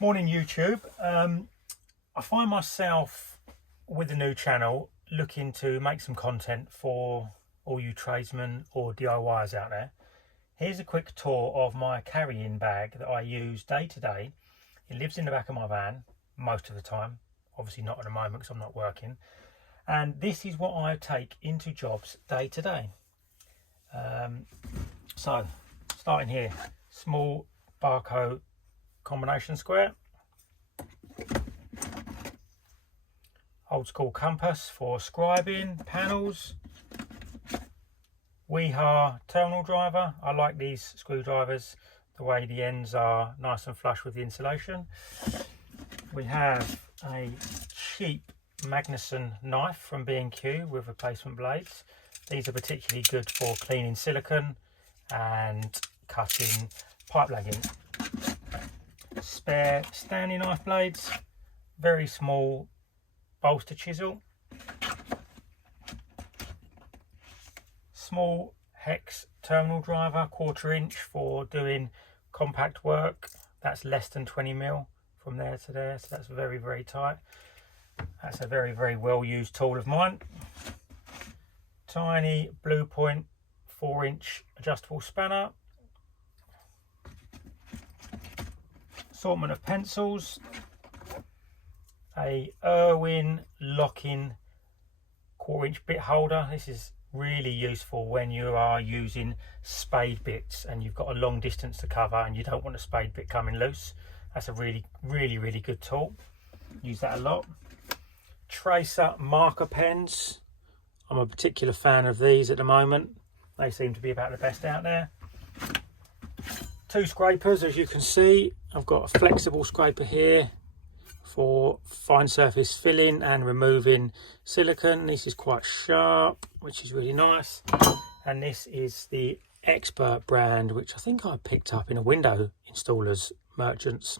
Morning YouTube. I find myself with a new channel looking to make some content for all you tradesmen or DIYers out there. Here's a quick tour of my carrying bag that I use day to day. It lives in the back of my van most of the time, obviously not at the moment because I'm not working, and this is what I take into jobs day to day. So starting here, small Barco combination square, old school compass for scribing, panels, terminal driver. I like these screwdrivers, the way the ends are nice and flush with the insulation. We have a cheap Magnuson knife from B&Q with replacement blades. These are particularly good for cleaning silicone and cutting pipe lagging. Spare Stanley knife blades, very small bolster chisel, small hex terminal driver, 1/4 inch for doing compact work. That's less than 20mm from there to there, so that's very, very tight. That's a very, very well used tool of mine. Tiny Blue Point 4-inch adjustable spanner. Assortment of pencils, a Irwin lock-in 1/4 inch bit holder. This is really useful when you are using spade bits and you've got a long distance to cover and you don't want a spade bit coming loose. That's a really good tool. Use that a lot. Tracer marker pens. I'm a particular fan of these at the moment. They seem to be about the best out there. 2 scrapers, as you can see. I've got a flexible scraper here for fine surface filling and removing silicone. This is quite sharp, which is really nice. And this is the Expert brand, which I think I picked up in a window installers merchants.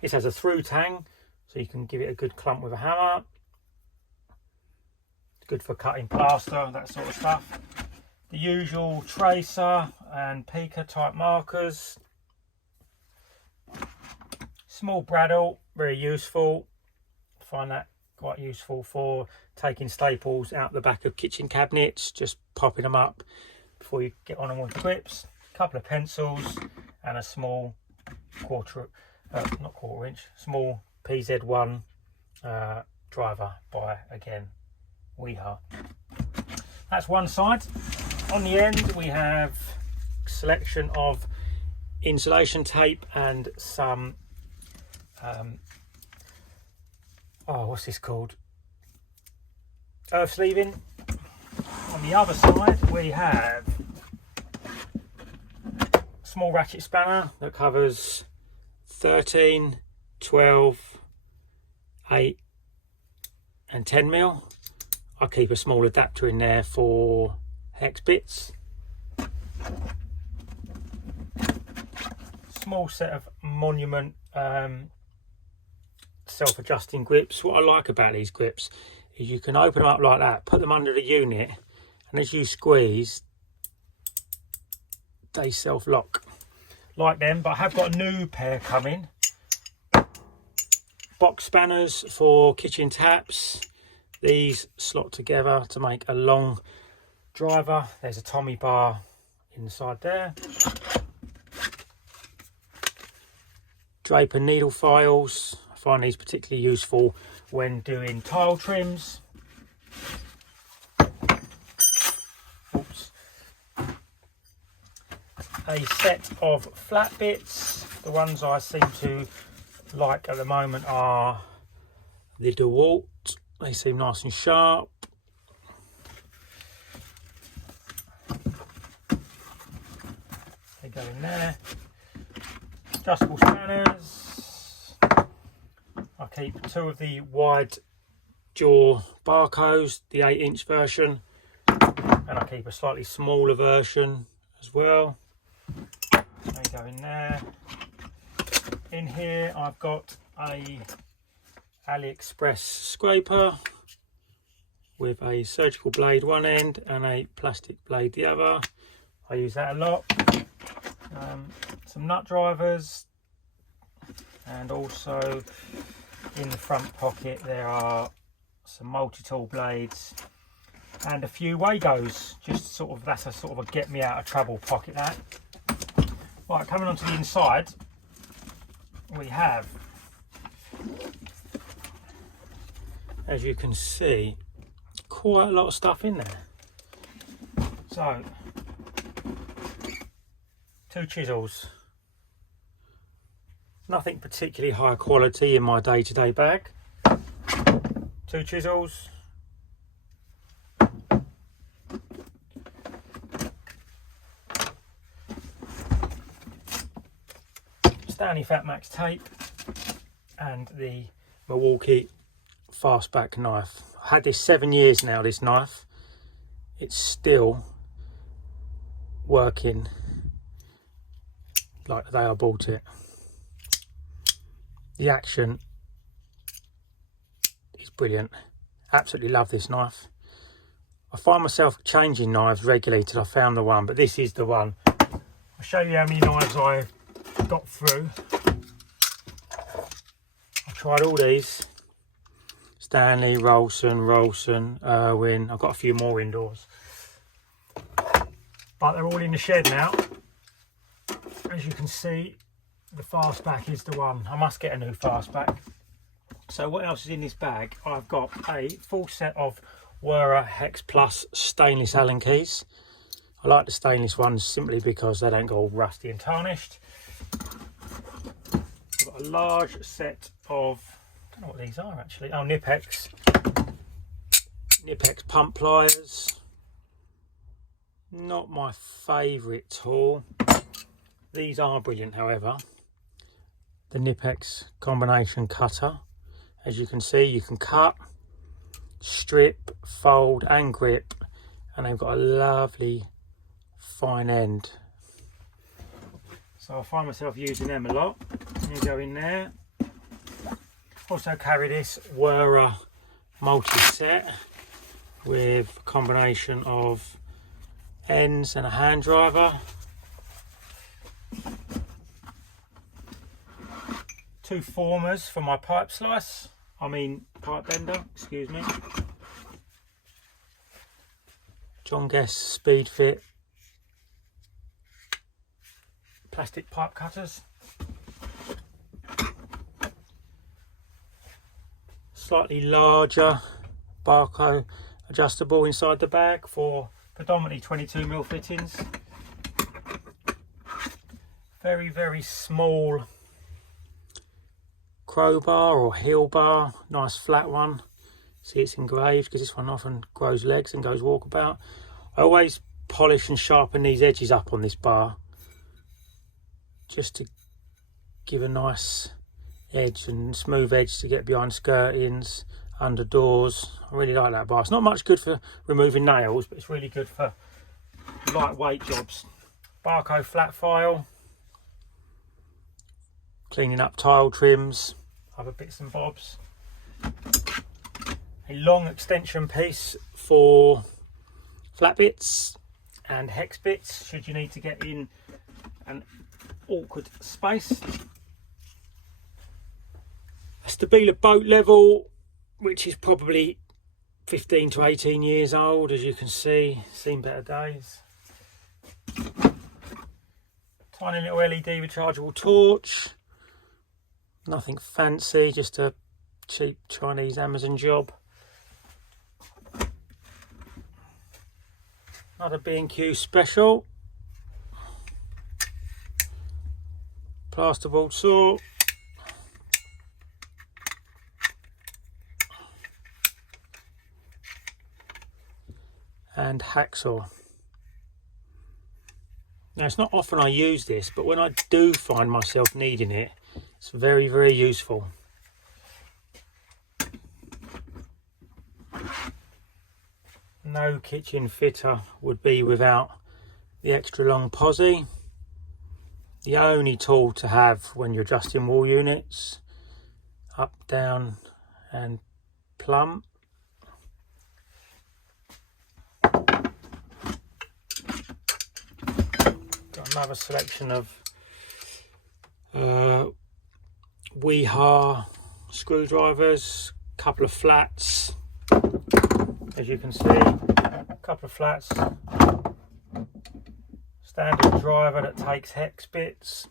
This has a through tang, so you can give it a good clump with a hammer. It's good for cutting plaster, that sort of stuff. The usual tracer and pica type markers. Small bradawl, very useful. I find that quite useful for taking staples out the back of kitchen cabinets, just popping them up before you get on them with grips. A couple of pencils and a small small PZ1 driver by, again, Weha. That's one side. On the end we have a selection of insulation tape and some what's this called? Earth sleeving. On the other side we have a small ratchet spanner that covers 13, 12, 8 and 10mm. I keep a small adapter in there for hex bits. Small set of Monument self-adjusting grips. What I like about these grips is you can open them up like that, put them under the unit, and as you squeeze they self-lock. Like them, but I have got a new pair coming. Box spanners for kitchen taps. These slot together to make a long driver. There's a Tommy bar inside there. Draper needle files. I find these particularly useful when doing tile trims. Oops. A set of flat bits. The ones I seem to like at the moment are the DeWalt. They seem nice and sharp. They go in there. Adjustable spanners. I keep 2 of the wide jaw Barcos, the 8-inch version, and I keep a slightly smaller version as well. They go in there. In here I've got a AliExpress scraper with a surgical blade one end and a plastic blade the other. I use that a lot. Some nut drivers, and also in the front pocket there are some multi-tool blades and a few Wagos. Just sort of, that's a sort of a get me out of trouble pocket, that. Right, coming onto the inside, we have, as you can see, quite a lot of stuff in there. So, 2 chisels. Nothing particularly high quality in my day-to-day bag. 2 chisels. Stanley Fatmax tape and the Milwaukee fastback knife. I had this 7 years now, this knife. It's still working like the day I bought it. The action is brilliant. Absolutely love this knife. I find myself changing knives regularly till I found the one, but this is the one. I'll show you how many knives I got through. I've tried all these. Stanley, Rolson, Irwin. I've got a few more indoors. But they're all in the shed now. As you can see, the fastback is the one. I must get a new fastback. So what else is in this bag? I've got a full set of Wera Hex Plus stainless Allen keys. I like the stainless ones simply because they don't go all rusty and tarnished. I've got a large set of, I don't know what these are actually. Oh, Nipex pump pliers. Not my favourite tool. These are brilliant, however. The Nipex combination cutter. As you can see, you can cut, strip, fold and grip, and they've got a lovely fine end. So I find myself using them a lot. You go in there. Also carry this Wera multi-set with a combination of ends and a hand driver. 2 formers for my pipe pipe bender, excuse me. John Guest Speed Fit plastic pipe cutters. Slightly larger Barco adjustable inside the bag for predominantly 22mm fittings. Very, very small crowbar or heel bar, nice flat one. See, it's engraved because this one often grows legs and goes walkabout. I always polish and sharpen these edges up on this bar just to give a nice edge and smooth edge to get behind skirtings, under doors. I really like that bar. It's not much good for removing nails, but it's really good for lightweight jobs. Barco flat file, cleaning up tile trims, other bits and bobs. A long extension piece for flat bits and hex bits should you need to get in an awkward space. A Stabila boat level, which is probably 15 to 18 years old, as you can see, seen better days. Tiny little LED rechargeable torch. Nothing fancy, just a cheap Chinese Amazon job. Another B&Q special. Plasterboard saw. And hacksaw. Now, it's not often I use this, but when I do find myself needing it, it's very, very useful. No kitchen fitter would be without the extra long posi. The only tool to have when you're adjusting wall units, up, down and plumb. Got another selection of screwdrivers, couple of flats, as you can see, a couple of flats, standard driver that takes hex bits,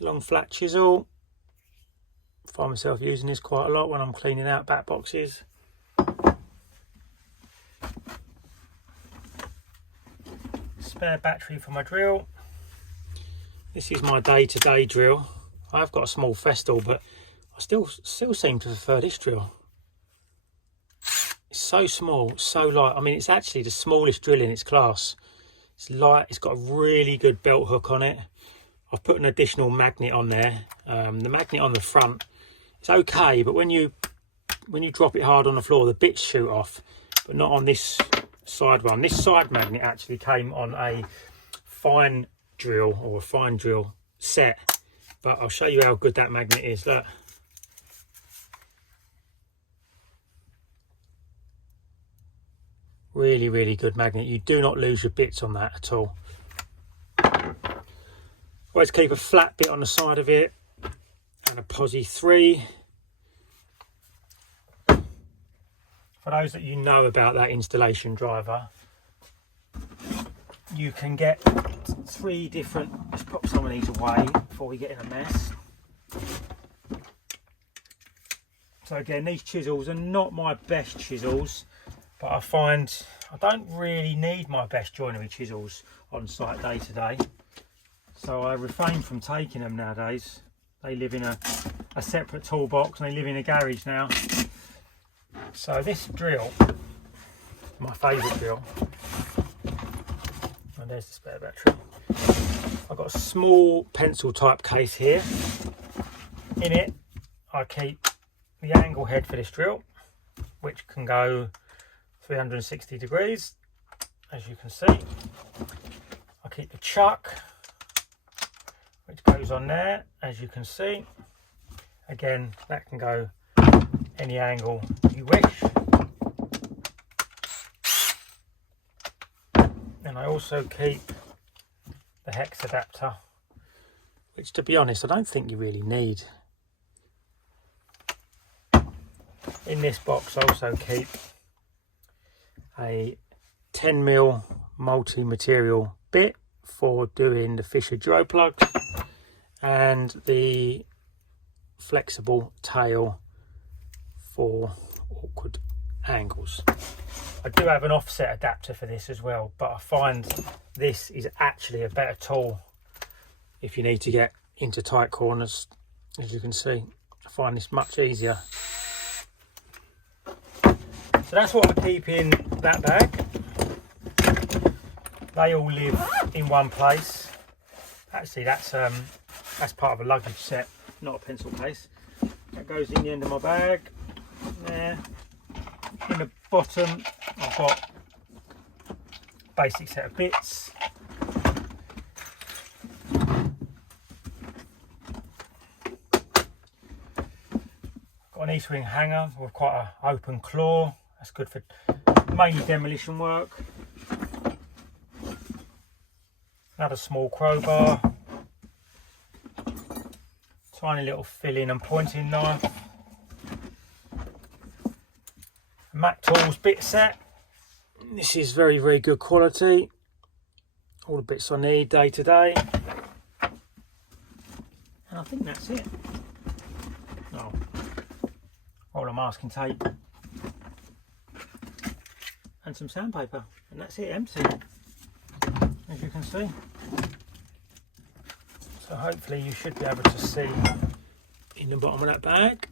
long flat chisel. Find myself using this quite a lot when I'm cleaning out back boxes. Spare battery for my drill. This is my day-to-day drill. I've got a small Festool, but I still seem to prefer this drill. It's so small, so light. I mean, it's actually the smallest drill in its class. It's light, it's got a really good belt hook on it. I've put an additional magnet on there. The magnet on the front, it's okay, but when you drop it hard on the floor, the bits shoot off, but not on this side one. This side magnet actually came on a fine drill or a fine drill set, but I'll show you how good that magnet is. Look. Really, really good magnet. You do not lose your bits on that at all. Always keep a flat bit on the side of it and a posi 3. For those that you know about that installation driver, you can get 3 different, let's pop some of these away before we get in a mess. So again, these chisels are not my best chisels, but I find I don't really need my best joinery chisels on site day to day. So I refrain from taking them nowadays. They live in a separate toolbox and they live in a garage now. So this drill, my favourite drill, and there's the spare battery. I've got a small pencil type case here. In it I keep the angle head for this drill, which can go 360 degrees, as you can see. I keep the chuck, which goes on there, as you can see. Again, that can go any angle you wish. And I also keep the hex adapter, which, to be honest, I don't think you really need. In this box I also keep a 10mm multi-material bit for doing the Fisher Giro plugs and the flexible tail for awkward angles. I do have an offset adapter for this as well, but I find this is actually a better tool if you need to get into tight corners. As you can see, I find this much easier. So that's what I keep in that bag. They all live in one place. Actually, that's part of a luggage set, not a pencil case. That goes in the end of my bag. There. In the bottom, I've got a basic set of bits. Got an East Wing hanger with quite an open claw. That's good for mainly demolition work. Another small crowbar. Tiny little filling and pointing knife. Mac Tools bit set. This is very, very good quality. All the bits I need day to day. And I think that's it. Oh, roll of masking tape. And some sandpaper. And that's it, empty. As you can see. So hopefully you should be able to see in the bottom of that bag.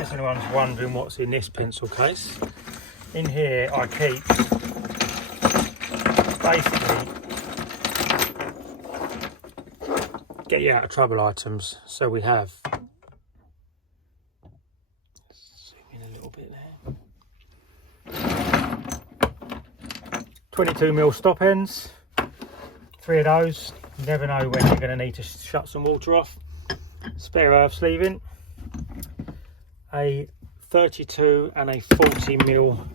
If anyone's wondering what's in this pencil case, in here I keep basically get you out of trouble items. So we have, zoom in a little bit there, 22mm stop ends, 3 of those. You never know when you're going to need to shut some water off. spare earth sleeving, a 32 and a 40mm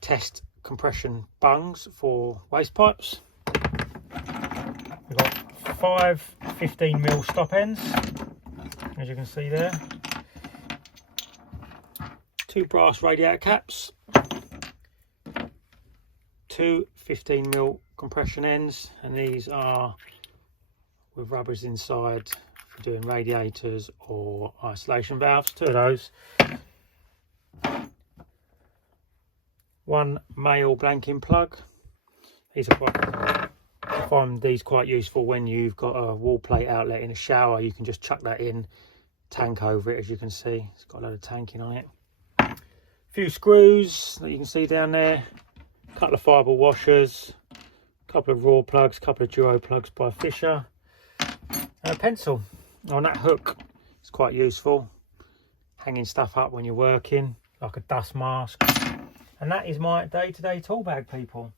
test compression bungs for waste pipes. We've got 5 15mm stop ends, as you can see there. 2 brass radiator caps, 2 15mm compression ends, and these are with rubbers inside for doing radiators or isolation valves. 2 of those. 1 male blanking plug. These are quite, I find these quite useful when you've got a wall plate outlet in a shower. You can just chuck that in, tank over it, as you can see. It's got a load of tanking on it. A few screws that you can see down there. A couple of fibre washers. A couple of raw plugs. A couple of duo plugs by Fisher. And a pencil on that hook. It's quite useful. Hanging stuff up when you're working, like a dust mask. And that is my day-to-day tool bag, people.